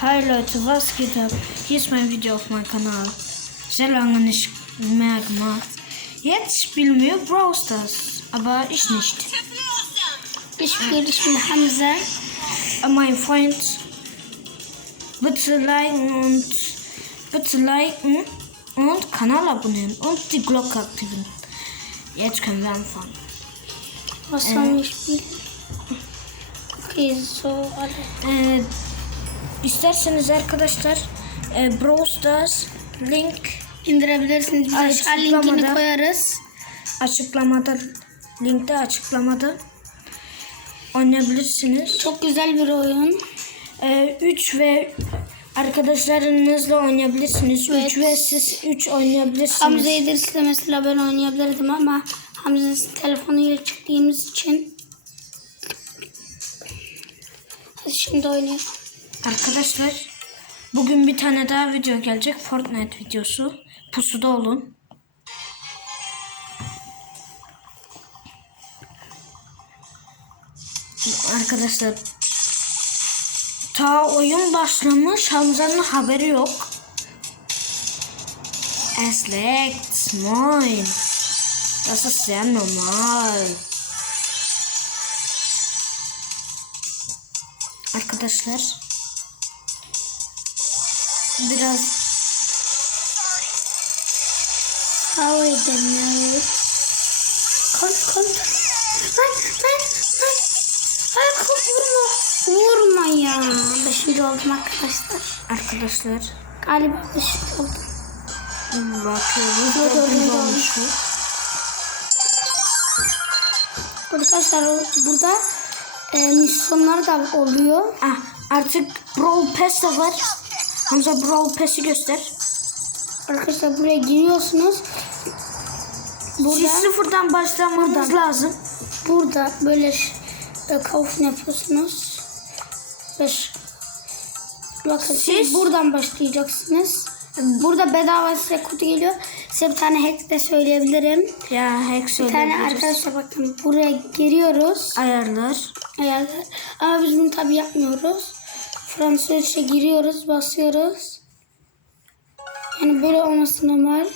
Hi Leute, was geht ab? Hier ist mein Video auf meinem Kanal. Sehr lange nicht mehr gemacht. Jetzt spielen wir Brawl Stars, aber ich nicht. Ich spiele, ich bin Hamza. Äh, Mein Freund, bitte liken und bitte liken und Kanal abonnieren und die Glocke aktivieren. Jetzt können wir anfangen. Was sollen wir spielen? Okay, so alle. Ee, isterseniz arkadaşlar e, Brawl Stars link indirebilirsiniz. Biz aşağı linkini koyarız. açıklamada linkte açıklamada oynayabilirsiniz. Çok güzel bir oyun. 3 ve arkadaşlarınızla oynayabilirsiniz. 3 Evet. ve siz 3 oynayabilirsiniz. Hamza İdris'le mesela ben oynayabilirdim ama Hamza telefonuyla çıktığımız için Hadi şimdi oynayalım. Arkadaşlar bugün bir tane daha video gelecek. Fortnite videosu. Pusuda olun. Arkadaşlar ta oyun başlamış Hamza'nın haberi yok. Eslekt, moin. Das ist sehr normal. Arkadaşlar biraz it now? Kon kon. Lan lan lan. Ay kız vurma. Vurma ya. Beşinci oldum arkadaşlar. arkadaşlar Galiba beşinci oldum. bakıyoruz. Yok, Dördüncü olmuş bu. Arkadaşlar burada e, misyonlar da oluyor. Ah, artık Brawl Pass de var. Hamza Brawl Pass'i göster. Arkadaşlar buraya giriyorsunuz. Burada Siz sıfırdan başlamanız lazım. burada böyle ş- e, yapıyorsunuz. Beş. Bakın siz buradan başlayacaksınız. Burada bedava size kutu geliyor. Size bir tane hack de söyleyebilirim. Ya hack Bir tane söyleyebiliriz. arkadaşlar bakın buraya giriyoruz. Ayarlar. Ayarlar. Ama biz bunu tabi yapmıyoruz. Fransızca giriyoruz, basıyoruz. Yani böyle olması normal.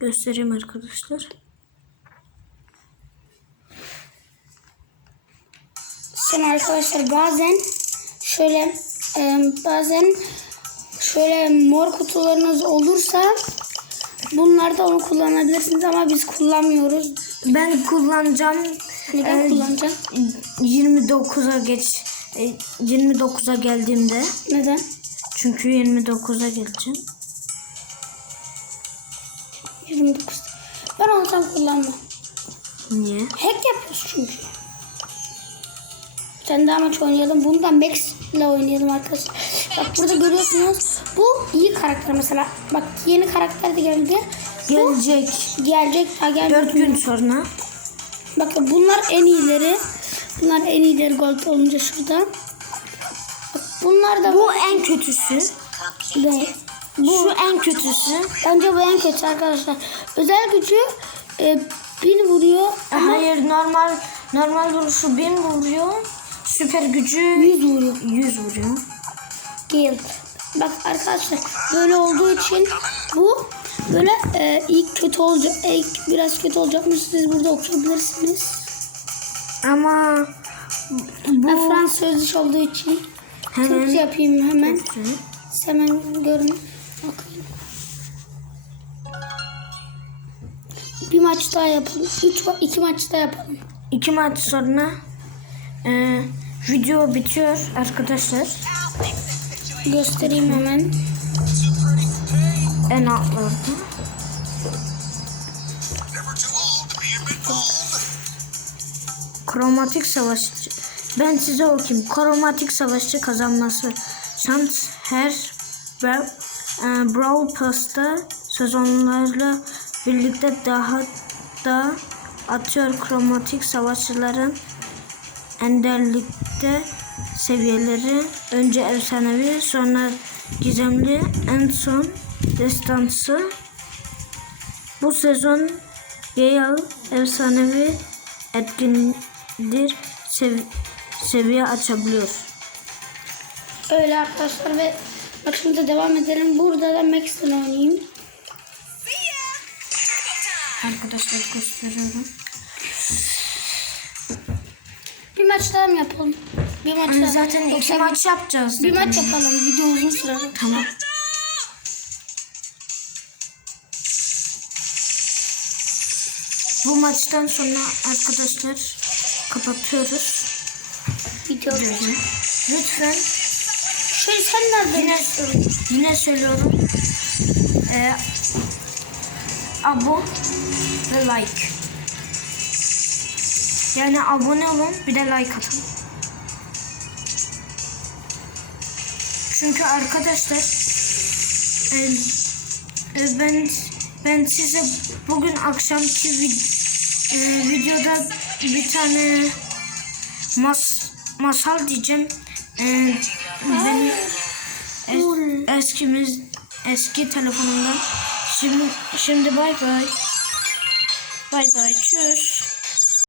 Göstereyim arkadaşlar. Sonra arkadaşlar bazen şöyle e, bazen şöyle mor kutularınız olursa bunlarda onu kullanabilirsiniz ama biz kullanmıyoruz. Ben kullanacağım. Neden Ee, kullanacaksın? 29'a geç. e, 29'a geldiğimde. Neden? Çünkü 29'a geleceğim. 29. Ben olsam kullanmam. Niye? Hack yapıyoruz çünkü. Sen daha maç oynayalım. Bunu da Max ile oynayalım arkadaşlar. Bak burada görüyorsunuz. Bu iyi karakter mesela. Bak yeni karakter de geldi. Gelecek. Gelecek. Ha, geldi. 4 gün sonra. Bakın bunlar en iyileri. Bunlar en iyileri gold olunca şurada. Bak bunlar da Bu en kötüsü. bu. Şu en kötüsü. Bence bu en kötü arkadaşlar. Özel gücü e, bin vuruyor ama Hayır normal normal vuruşu 1000 vuruyor. Süper gücü 100 vuruyor. 100 vuruyor. Değil. Bak arkadaşlar böyle olduğu için bu böyle e, ilk kötü olacak. ilk biraz kötü olacakmış. Siz burada okuyabilirsiniz. Ama Ben bu Fransız sözlük olduğu için Hemen- Türkçe yapayım hemen. Siz hemen görün. Bakın. Bir maç daha yapalım. Üç, iki maç daha yapalım. iki maç sonra e, video bitiyor arkadaşlar. Göstereyim hemen. En altlarda. Kromatik savaşçı. Ben size okuyayım. Kromatik savaşçı kazanması. Şans her Bra- e, Brawl Pass'ta sezonlarla birlikte daha da atıyor kromatik savaşçıların enderlikte seviyeleri önce efsanevi sonra gizemli en son destansı bu sezon Gale efsanevi etkindir sev- seviye açabiliyor. Öyle arkadaşlar ve şimdi devam edelim. Burada da Max'ten oynayayım. Arkadaşlar gösteriyorum. Bir maç daha mı yapalım? Bir maç Hani daha. zaten iki Yoksa maç yapacağız Bir maç yapalım. Video uzun sürer. Tamam. Bu maçtan sonra arkadaşlar kapatıyoruz Video. videoyu. Lütfen Şey sen nereden yine yine söylüyorum. Ee, abo ve like. Yani abone olun bir de like atın. Çünkü arkadaşlar e, e, ben ben size bugün akşamki vid- e, videoda bir tane mas masal diyeceğim. E, benim es- eskimiz eski telefonumdan. Şimdi şimdi bay bay. Bay bay. Tschüss.